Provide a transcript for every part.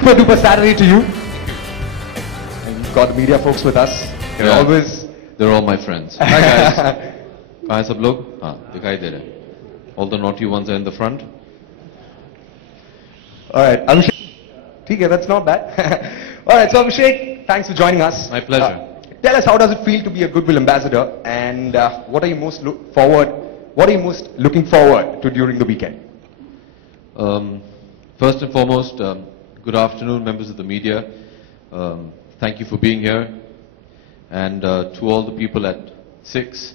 super duper Saturday to you. And we've got the media folks with us. They're always... They're all my friends. Hi guys. कहाँ हैं सब लोग? हाँ, दिखाई दे रहे हैं. All the naughty ones are in the front. Alright, Abhishek. Okay, that's not bad. Alright, so Abhishek, thanks for joining us. My pleasure. Tell us, how does it feel to be a Goodwill Ambassador, and what are you most looking forward to during the weekend? First and foremost, good afternoon, members of the media. Thank you for being here. And to all the people at 6,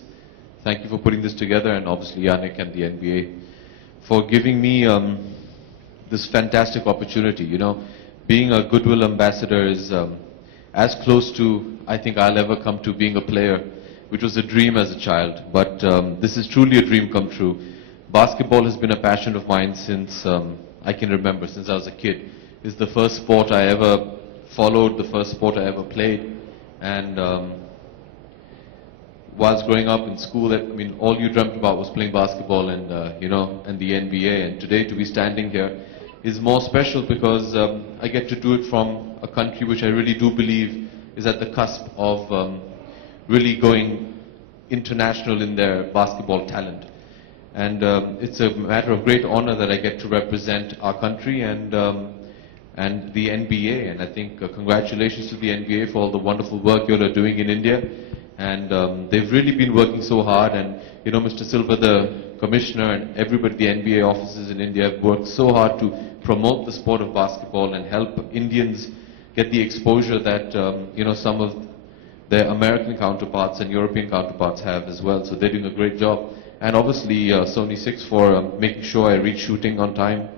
thank you for putting this together, and obviously Yannick and the NBA for giving me this fantastic opportunity. You know, being a Goodwill Ambassador is as close to, I think, I'll ever come to being a player, which was a dream as a child. But this is truly a dream come true. Basketball has been a passion of mine since I can remember, since I was a kid. It's the first sport I ever followed, the first sport I ever played. And whilst growing up in school, I mean, all you dreamt about was playing basketball and, you know, and the NBA. And today to be standing here is more special because I get to do it from a country which I really do believe is at the cusp of really going international in their basketball talent. And it's a matter of great honor that I get to represent our country and the NBA. And I think congratulations to the NBA for all the wonderful work you're doing in India. And they've really been working so hard. And, you know, Mr. Silva, the commissioner, and everybody, the NBA offices in India have worked so hard to promote the sport of basketball and help Indians get the exposure that, you know, some of their American counterparts and European counterparts have as well. So they're doing a great job. And obviously Sony 6 for making sure I reach shooting on time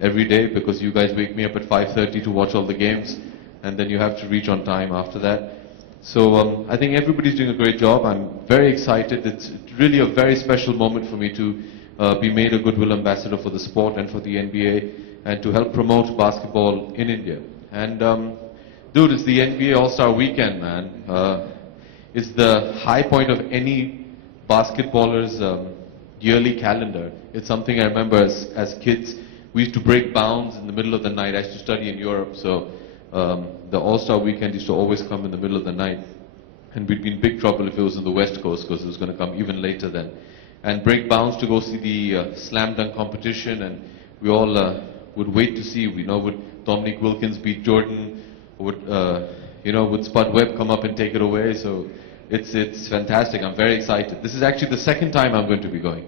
every day, because you guys wake me up at 5:30 to watch all the games, and then you have to reach on time after that. So I think everybody's doing a great job. I'm very excited. It's really a very special moment for me to be made a Goodwill Ambassador for the sport and for the NBA, and to help promote basketball in India. And dude, it's the NBA All-Star Weekend, man. It's the high point of any basketballer's yearly calendar. It's something I remember as kids. We used to break bounds in the middle of the night. I used to study in Europe, so the All-Star Weekend used to always come in the middle of the night. And we'd be in big trouble if it was in the West Coast, because it was going to come even later then. And break bounds to go see the slam dunk competition, and we all would wait to see, you know, would Dominique Wilkins beat Jordan, would, you know, would Spud Webb come up and take it away. So it's fantastic. I'm very excited. This is actually the second time I'm going to be going.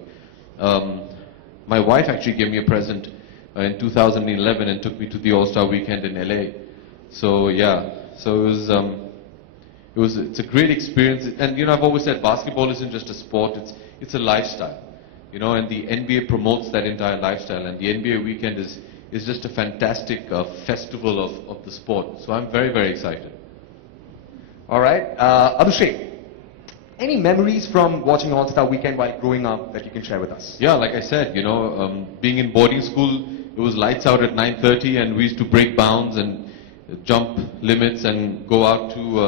My wife actually gave me a present in 2011 and took me to the All-Star Weekend in LA. So yeah, so it's a great experience. And you know, I've always said basketball isn't just a sport, it's a lifestyle. You know, and the NBA promotes that entire lifestyle, and the NBA weekend is just a fantastic festival of the sport. So I'm very, very excited. Alright, Abhishek, any memories from watching All-Star Weekend while growing up that you can share with us? Yeah, like I said, you know, being in boarding school, it was lights out at 9:30, and we used to break bounds and jump limits and go out to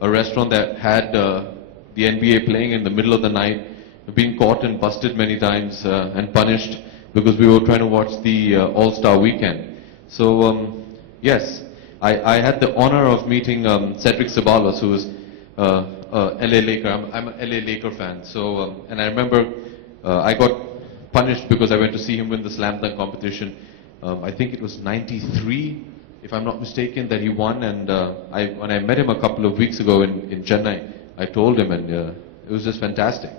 a restaurant that had the NBA playing in the middle of the night, being caught and busted many times and punished because we were trying to watch the All-Star Weekend. So yes, I had the honor of meeting Cedric Ceballos, who was LA Laker. I'm a LA Laker fan. So and I remember I got punished because I went to see him win the slam dunk competition. I think it was '93, if I'm not mistaken, that he won. And when I met him a couple of weeks ago in Chennai, I told him, and it was just fantastic.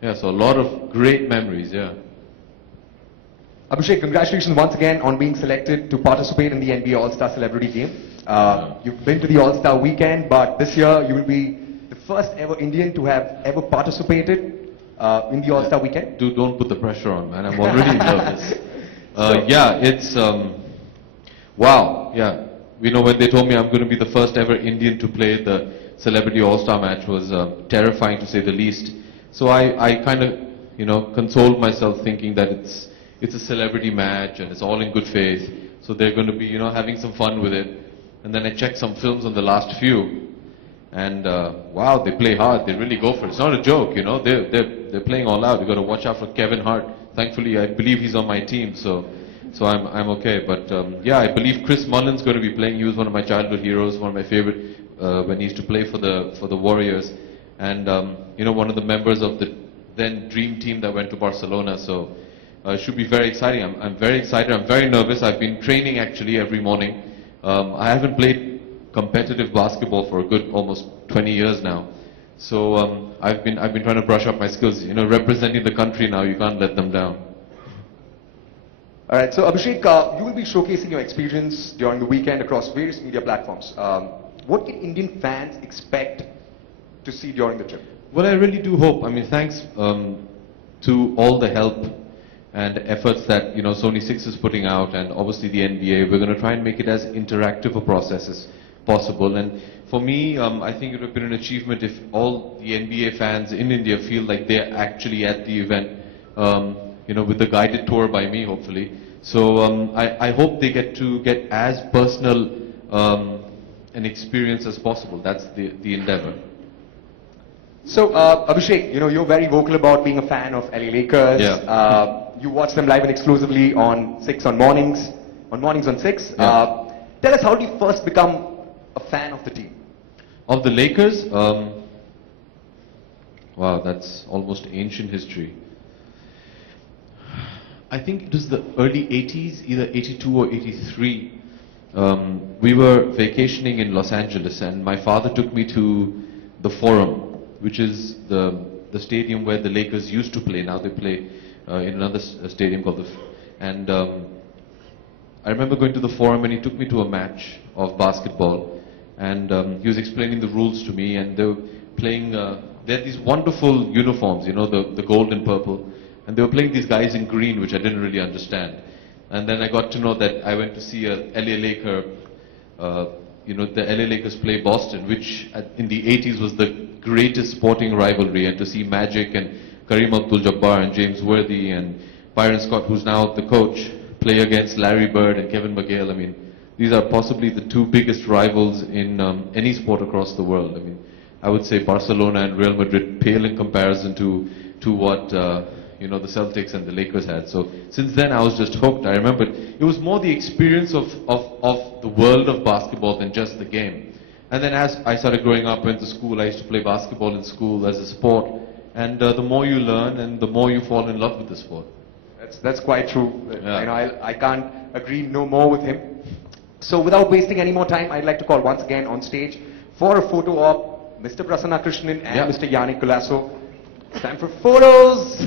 Yeah, so a lot of great memories. Yeah. Abhishek, congratulations once again on being selected to participate in the NBA All-Star Celebrity Game. You've been to the All-Star Weekend, but this year you will be the first ever Indian to have ever participated in the All-Star Weekend. Dude, don't put the pressure on, man. I'm already nervous. Yeah, it's wow. Yeah, you know, when they told me I'm going to be the first ever Indian to play the Celebrity All-Star match was terrifying, to say the least. So I kind of, you know, consoled myself thinking that it's a celebrity match and it's all in good faith. So they're going to be, you know, having some fun with it. And then I checked some films on the last few, and wow, they play hard. They really go for it. It's not a joke, you know. They're playing all out. You got to watch out for Kevin Hart. Thankfully, I believe he's on my team, so so I'm okay. But yeah, I believe Chris Mullin's going to be playing. He was one of my childhood heroes, one of my favorite when he used to play for the Warriors, and you know, one of the members of the then dream team that went to Barcelona. So it should be very exciting. I'm very excited. I'm very nervous. I've been training actually every morning. I haven't played competitive basketball for a good almost 20 years now. So I've been trying to brush up my skills. You know, representing the country now, you can't let them down. All right, so Abhishek, you will be showcasing your experience during the weekend across various media platforms. What can Indian fans expect to see during the trip? Well, I really do hope. I mean, thanks to all the help and efforts that, you know, Sony 6 is putting out, and obviously the NBA, we're going to try and make it as interactive a process as possible. And for me, I think it would have been an achievement if all the NBA fans in India feel like they're actually at the event, you know, with the guided tour by me, hopefully. So I hope they get as personal an experience as possible. That's the endeavor. So, Abhishek, you know, you're very vocal about being a fan of LA Lakers. Yeah. You watch them live and exclusively on 6 on mornings on 6. Yeah. Tell us, how did you first become a fan of the team? Of the Lakers? Wow, that's almost ancient history. I think it was the early 80s, either 82 or 83. We were vacationing in Los Angeles, and my father took me to the Forum, which is the stadium where the Lakers used to play. Now they play in another stadium called and I remember going to the Forum, and he took me to a match of basketball, and he was explaining the rules to me, and they were playing, they had these wonderful uniforms, you know, the gold and purple, and they were playing these guys in green, which I didn't really understand. And then I got to know that I went to see a LA Laker, you know, the LA Lakers play Boston, which in the 80s was the greatest sporting rivalry, and to see Magic and Kareem Abdul-Jabbar and James Worthy and Byron Scott, who's now the coach, play against Larry Bird and Kevin McHale. I mean, these are possibly the two biggest rivals in any sport across the world. I mean, I would say Barcelona and Real Madrid pale in comparison to what you know, the Celtics and the Lakers had. So since then I was just hooked. I remember it was more the experience of the world of basketball than just the game. And then as I started growing up, went to school, I used to play basketball in school as a sport. And the more you learn, and the more you fall in love with the sport. That's quite true. Yeah. You know, I can't agree no more with him. So without wasting any more time, I'd like to call once again on stage for a photo of Mr. Prasanna Krishnan and Mr. Yannick Colasso. It's time for photos.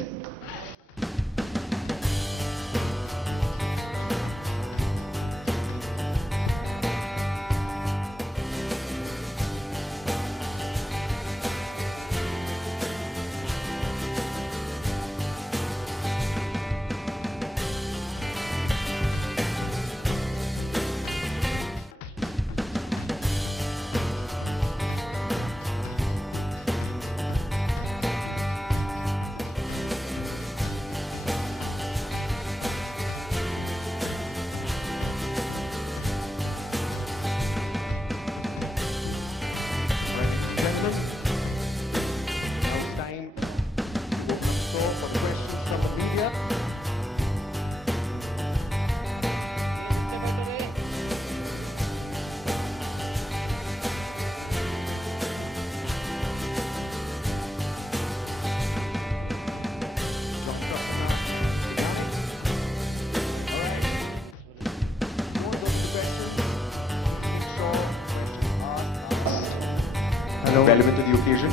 Relevant to the occasion.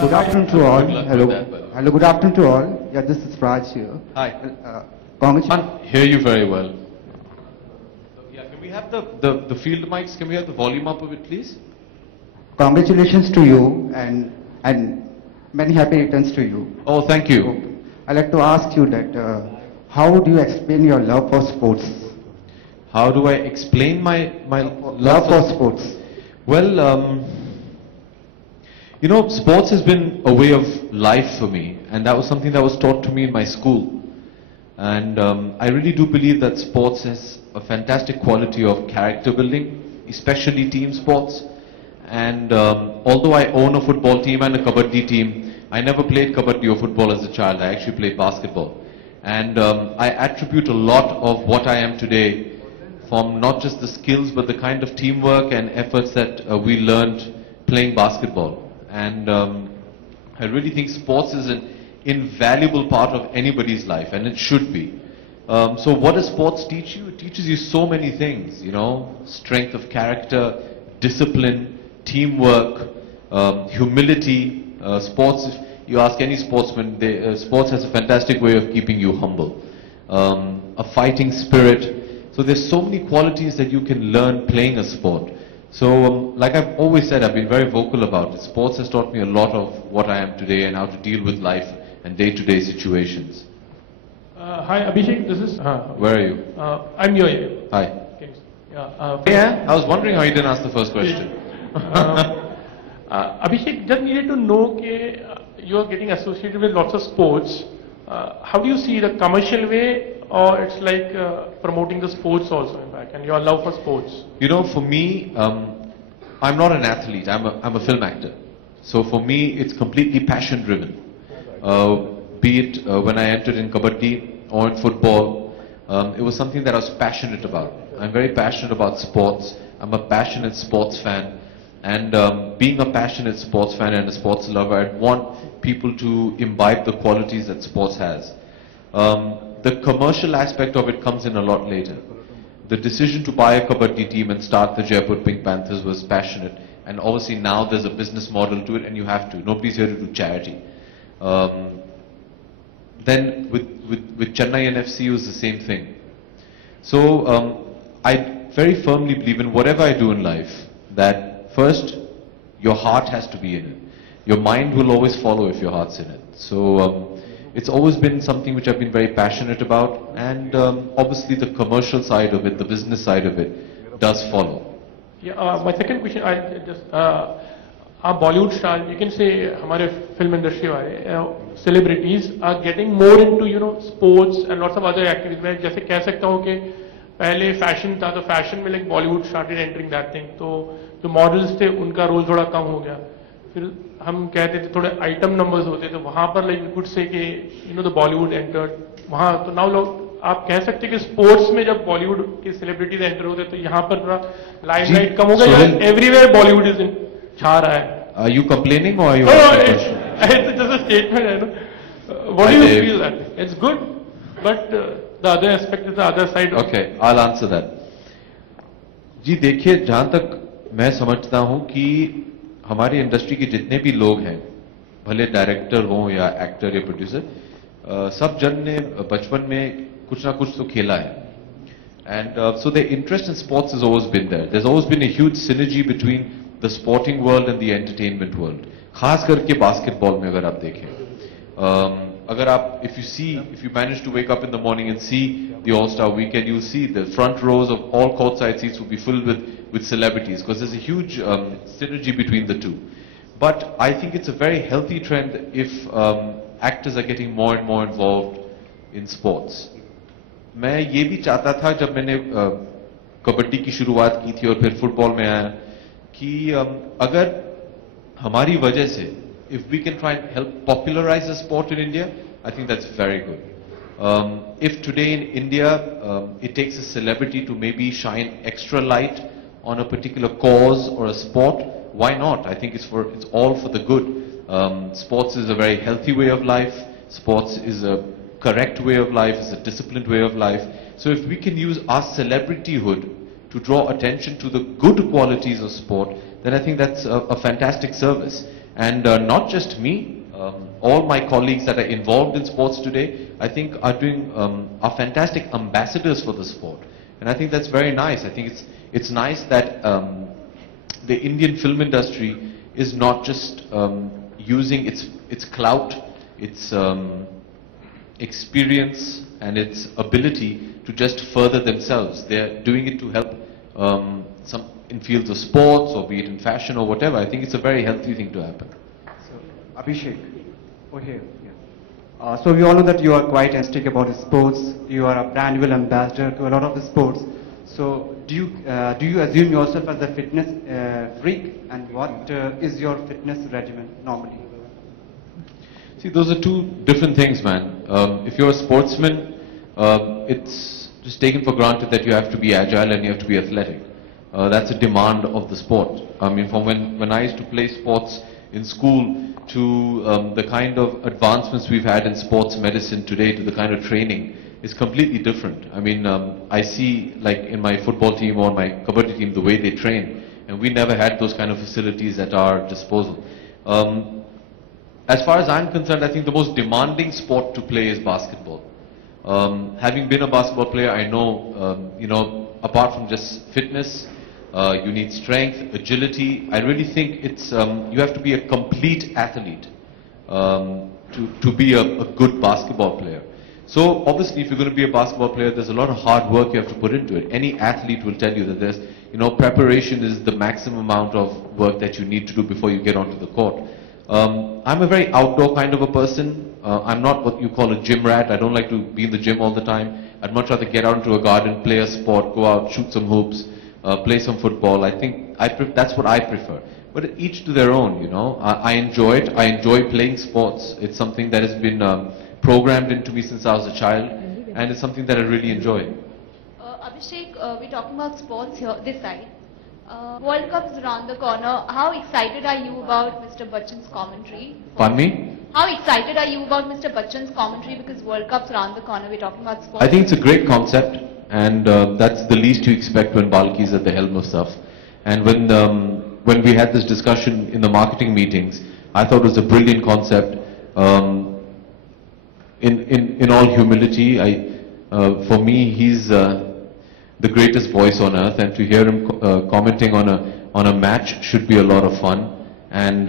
Good afternoon to all. Good luck Hello. with that, by the way. Hello. Good afternoon to all. Yeah, this is Raj here. Hi. Congratulations. Can't hear you very well. Yeah, can we have the field mics? Can we have the volume up a bit, please? Congratulations to you and many happy returns to you. Oh, thank you. I'd like to ask you that how do you explain your love for sports? How do I explain my Love for sports. Well, you know, sports has been a way of life for me, and that was something that was taught to me in my school. And I really do believe that sports has a fantastic quality of character building, especially team sports. And although I own a football team and a kabaddi team, I never played kabaddi or football as a child. I actually played basketball. And I attribute a lot of what I am today from not just the skills, but the kind of teamwork and efforts that we learned playing basketball. And I really think sports is an invaluable part of anybody's life, and it should be. So what does sports teach you? It teaches you so many things, you know, strength of character, discipline, teamwork, humility. Sports, if you ask any sportsman, sports has a fantastic way of keeping you humble. A fighting spirit. So there's so many qualities that you can learn playing a sport. So like I've always said, I've been very vocal about it. Sports has taught me a lot of what I am today and how to deal with life and day-to-day situations. Hi Abhishek, this is... Where are you? I'm here. Hi. Yeah, I was wondering how you didn't ask the first question. Abhishek, just needed to know that you are getting associated with lots of sports. How do you see the commercial way, or it's like promoting the sports also in fact, and your love for sports? You know, for me, I'm not an athlete, I'm a film actor. So for me, it's completely passion driven. Be it when I entered in kabaddi or in football, it was something that I was passionate about. I'm very passionate about sports. I'm a passionate sports fan. And being a passionate sports fan and a sports lover, I want people to imbibe the qualities that sports has. The commercial aspect of it comes in a lot later. The decision to buy a kabaddi team and start the Jaipur Pink Panthers was passionate. And obviously now there's a business model to it, and you have to. Nobody's here to do charity. Then with Chennai and FC, it was the same thing. So I very firmly believe in whatever I do in life, that first, your heart has to be in it. Your mind will always follow if your heart's in it. So it's always been something which I've been very passionate about, and obviously the commercial side of it, the business side of it, does follow. Yeah, my second question, I just, Bollywood stars, you can say, our film industry, celebrities are getting more into, you know, sports and lots of other activities. मैं जैसे कह सकता हूँ कि पहले fashion था, तो fashion में like Bollywood started entering that thing. तो जो मॉडल्स थे उनका रोल थोड़ा कम हो गया. फिर हम कहते थे थोड़े आइटम नंबर्स होते थे, वहाँ पर like we could say कि you know the Bollywood entered. वहाँ तो now लोग आप कह सकते कि स्पोर्ट्स में जब बॉलीवुड के सेलिब्रिटीज एंटर होते तो यहाँ पर थोड़ा लाइमलाइट कम हो गया, या एवरीवेयर बॉलीवुड इज छा रहा है. Are you complaining or are you asking a question? It's just a statement, I know. What do you feel that? It's good, but the other aspect is the other side. Okay, I'll answer that. जी देखिए, जहाँ तक मैं समझता हूँ कि हमारी industry के जितने भी लोग हैं, भले डायरेक्टर हों या एक्टर या प्रोड्यूसर, सब जन ने बचपन में कुछ ना कुछ तो खेला है. And so the interest in sports has always been there. There's always been a huge synergy between the sporting world and the entertainment world. खास करके बास्केटबॉल में अगर आप देखें, अगर आप if you manage to wake up in the morning and see the All-Star Weekend, you'll see the front rows of all courtside seats will be filled with celebrities, because there's a huge synergy between the two. But I think it's a very healthy trend if actors are getting more and more involved in sports. मैं ये भी चाहता था जब मैंने कबड्डी की शुरुआत की थी और फिर फुटबॉल में आया, कि अगर हमारी वजह से if we can try and help popularize the sport in India, I think that's very good. If today in India it takes a celebrity to maybe shine extra light on a particular cause or a sport, why not? I think it's all for the good. Sports is a very healthy way of life. Sports is a correct way of life, is a disciplined way of life. So if we can use our celebrityhood to draw attention to the good qualities of sport, then I think that's a fantastic service. And not just me, all my colleagues that are involved in sports today, I think are fantastic ambassadors for the sport. And I think that's very nice. I think it's nice that the Indian film industry is not just using its clout, its experience and its ability to just further themselves. They're doing it to help some in fields of sports, or be it in fashion or whatever. I think it's a very healthy thing to happen. So, Abhishek, over here. Yeah. So we all know that you are quite enthusiastic about sports. You are a brand new ambassador to a lot of the sports. So do you assume yourself as a fitness freak, and what is your fitness regimen normally? See, those are two different things, man. If you're a sportsman, it's just taken for granted that you have to be agile and you have to be athletic. That's a demand of the sport. I mean, from when I used to play sports in school to the kind of advancements we've had in sports medicine today to the kind of training is completely different. I mean, I see like in my football team or my kabaddi team the way they train, and we never had those kind of facilities at our disposal. As far as I'm concerned, I think the most demanding sport to play is basketball. Having been a basketball player, I know, you know, apart from just fitness, you need strength, agility. I really think it's, you have to be a complete athlete to be a good basketball player. So obviously if you're going to be a basketball player, there's a lot of hard work you have to put into it. Any athlete will tell you that there's, you know, preparation is the maximum amount of work that you need to do before you get onto the court. I'm a very outdoor kind of a person. I'm not what you call a gym rat. I don't like to be in the gym all the time. I'd much rather get out into a garden, play a sport, go out, shoot some hoops, play some football. I think that's what I prefer. But each to their own, you know. I enjoy it. I enjoy playing sports. It's something that has been programmed into me since I was a child, and it's something that I really enjoy. Abhishek, we're talking about sports here, this side. World Cup is around the corner. How excited are you about Mr. Bachchan's commentary? Pardon me? How excited are you about Mr. Bachchan's commentary, because World Cup's around the corner? We're talking about sports. I think it's a great concept, and that's the least you expect when Balki's at the helm of stuff. And when we had this discussion in the marketing meetings, I thought it was a brilliant concept. In all humility, for me, he's the greatest voice on earth, and to hear him commenting on a match should be a lot of fun. And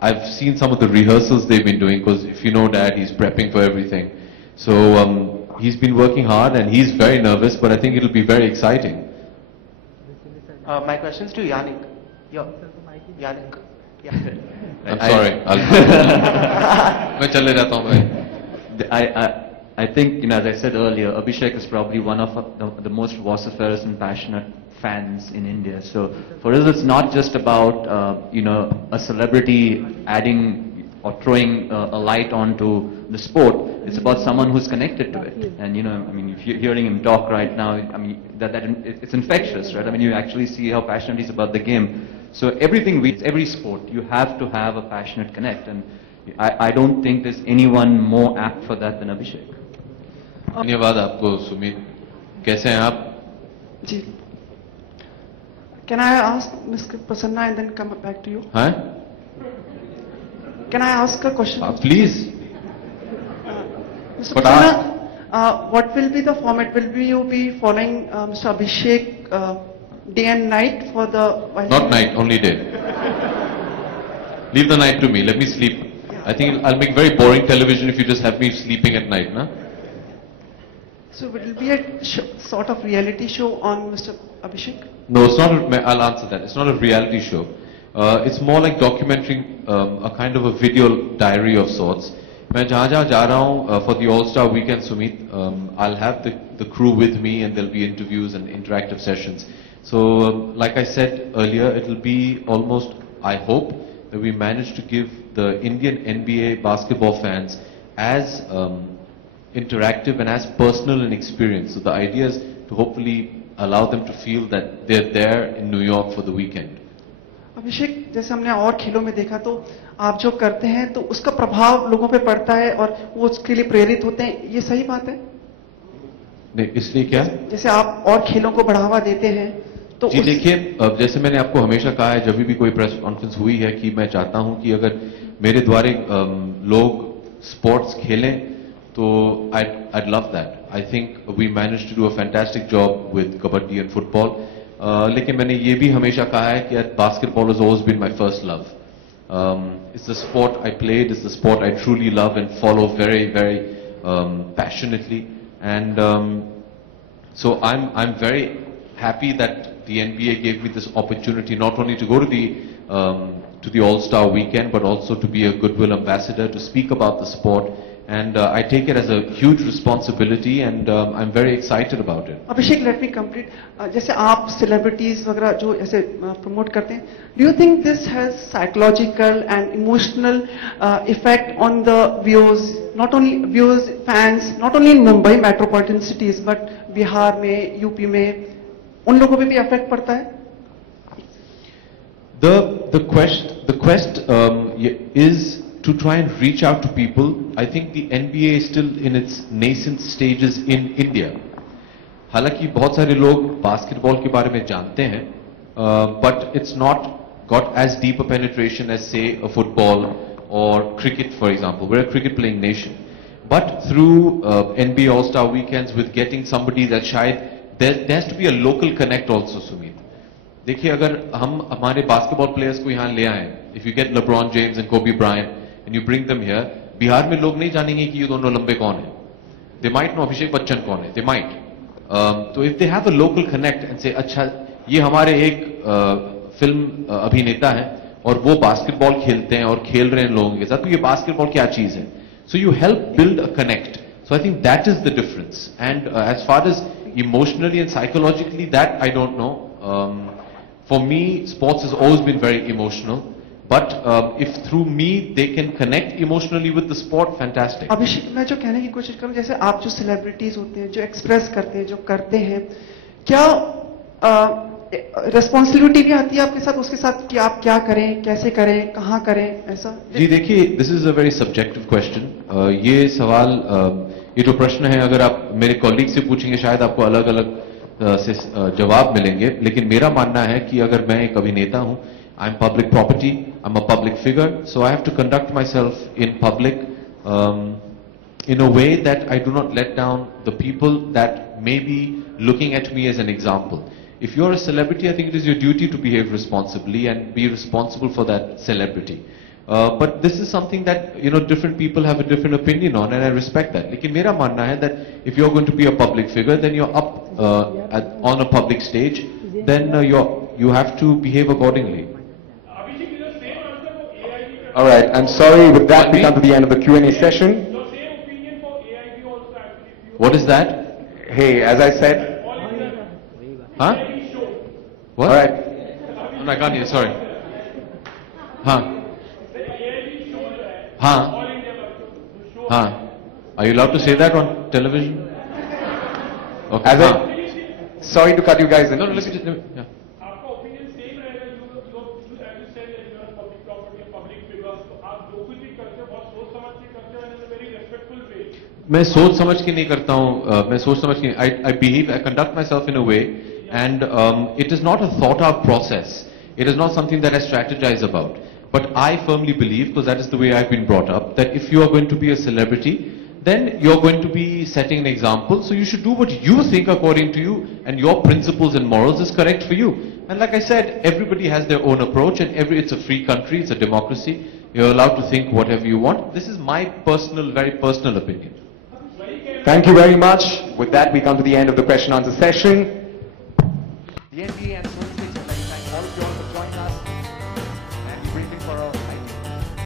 I've seen some of the rehearsals they've been doing, because if you know Dad, he's prepping for everything. So he's been working hard, and he's very nervous, but I think it'll be very exciting. My question's to Yannick. Yannick. Yeah. I'm sorry. I think, you know, as I said earlier, Abhishek is probably one of the most vociferous and passionate fans in India. So for us, it's not just about, you know, a celebrity adding or throwing a light onto the sport. It's about someone who's connected to it. And, you know, I mean, if you're hearing him talk right now, I mean, it's infectious, right? I mean, you actually see how passionate he's about the game. So every sport, you have to have a passionate connect. And I don't think there's anyone more apt for that than Abhishek. धन्यवाद आपको सुमित. कैसे हैं आप? जी. Can I ask Mr. Prasanna and then come back to you? हाँ? Can I ask a question? Please. Mr. Prasanna, what will be the format? Will you be following Mr. Abhishek day and night for the... Not night, only day. Leave the night to me. Let me sleep. I think I'll make very boring television if you just have me sleeping at night, na? So will it be a sort of reality show on Mr. Abhishek? No, it's not. I'll answer that. It's not a reality show. It's more like documenting a kind of a video diary of sorts. मैं जहाँ जा रहा हूँ for the All-Star Weekend, Sumit, I'll have the crew with me, and there'll be interviews and interactive sessions. So, like I said earlier, it'll be almost, I hope, that we manage to give the Indian NBA basketball fans as interactive and as personal an experience. So the idea is to hopefully allow them to feel that they're there in New York for the weekend. अभिषेक, जैसे हमने और खेलों में देखा, तो आप जो करते हैं तो उसका प्रभाव लोगों पे पड़ता है और वो उसके लिए प्रेरित होते हैं, ये सही बात है? नहीं, इसलिए क्या? जैसे आप और खेलों को बढ़ावा देते हैं तो जी देखिए, जैसे मैंने आपको हमेशा कहा है, जब भी कोई प्रेस कॉन्फ्रेंस हुई है, कि मैं चाहता हूं कि अगर मेरे द्वारा लोग स्पोर्ट्स खेलें, तो I'd love that. I think we managed to do a fantastic job with kabaddi and football. लेकिन मैंने ये भी हमेशा कहा है कि basketball has always been my first love. It's the sport I played, it's the sport I truly love and follow very, very passionately. And so I'm very happy that the NBA gave me this opportunity not only to go to the All-Star Weekend, but also to be a goodwill ambassador, to speak about the sport and I take it as a huge responsibility, and I'm very excited about it. Abhishek, let me complete. जैसे आप celebrities वगैरह जो ऐसे promote करते हैं, do you think this has psychological and emotional effect on the viewers, not only viewers, fans, not only in Mumbai metropolitan cities, but Bihar में, UP में, उन लोगों पे भी effect पड़ता है? The quest is to try and reach out to people. I think the NBA is still in its nascent stages in India. हालांकि बहुत सारे लोग बास्केटबॉल के बारे में जानते हैं, but it's not got as deep a penetration as say a football or cricket, for example. We're a cricket playing nation. But through NBA All-Star weekends, with getting somebody that शायद there has to be a local connect also, Sumit. देखिए अगर हम हमारे basketball players को यहाँ ले आए, if you get LeBron James and Kobe Bryant and you bring them here, Bihar में लोग नहीं जानेंगे कि ये दोनों लंबे कौन हैं. They might know Abhishek Bachchan कौन है, they might. तो if they have a local connect and say अच्छा ये हमारे एक फिल्म अभिनेता हैं और वो बास्केटबॉल खेलते हैं और खेल रहे हैं लोगों के साथ, तो ये बास्केटबॉल क्या चीज है. So you help build a connect. So I think that is the difference. And as far as emotionally and psychologically, that I don't know. For me, sports has always been very emotional. But if through me they can connect emotionally with the sport, fantastic. अभिषेक, मैं जो कहने की कोशिश करूं, जैसे आप जो celebrities होते हैं, जो एक्सप्रेस करते हैं, जो करते हैं, क्या रिस्पॉन्सिबिलिटी भी आती है आपके साथ, उसके साथ कि आप क्या करें, कैसे करें, कहाँ करें, ऐसा? जी देखिए, this is a very subjective question. ये सवाल, ये जो प्रश्न है, अगर आप मेरे कॉलीग से पूछेंगे शायद आपको अलग अलग से जवाब मिलेंगे. लेकिन मेरा मानना है कि अगर मैं एक अभिनेता हूं, I'm public property, I'm a public figure, so I have to conduct myself in public in a way that I do not let down the people that may be looking at me as an example. If you're a celebrity, I think it is your duty to behave responsibly and be responsible for that celebrity. But this is something that, you know, different people have a different opinion on, and I respect that. लेकिन मेरा मानना है that if you're going to be a public figure, then you're up on a public stage, then you have to behave accordingly. All right, I'm sorry, with that we come to the end of the Q&A session. What is that? Hey, as I said... Huh? What? All right. No, I can't hear, sorry. Huh? Huh? Huh? Are you allowed to say that on television? Okay. As sorry to cut you guys in. No, let me just... Yeah. मैं सोच समझ के नहीं करता हूँ, मैं सोच समझ के I conduct myself in a way, and it is not a thought out process. It is not something that I strategize about. But I firmly believe, because that is the way I've been brought up, that if you are going to be a celebrity, then you're going to be setting an example. So you should do what you think according to you, and your principles and morals is correct for you. And like I said, everybody has their own approach, and it's a free country, it's a democracy. You're allowed to think whatever you want. This is my personal, very personal opinion. Thank you very much. With that, we come to the end of the question answer session. The NBA and Sony States would like to thank all of you all for joining us, and we're waiting for a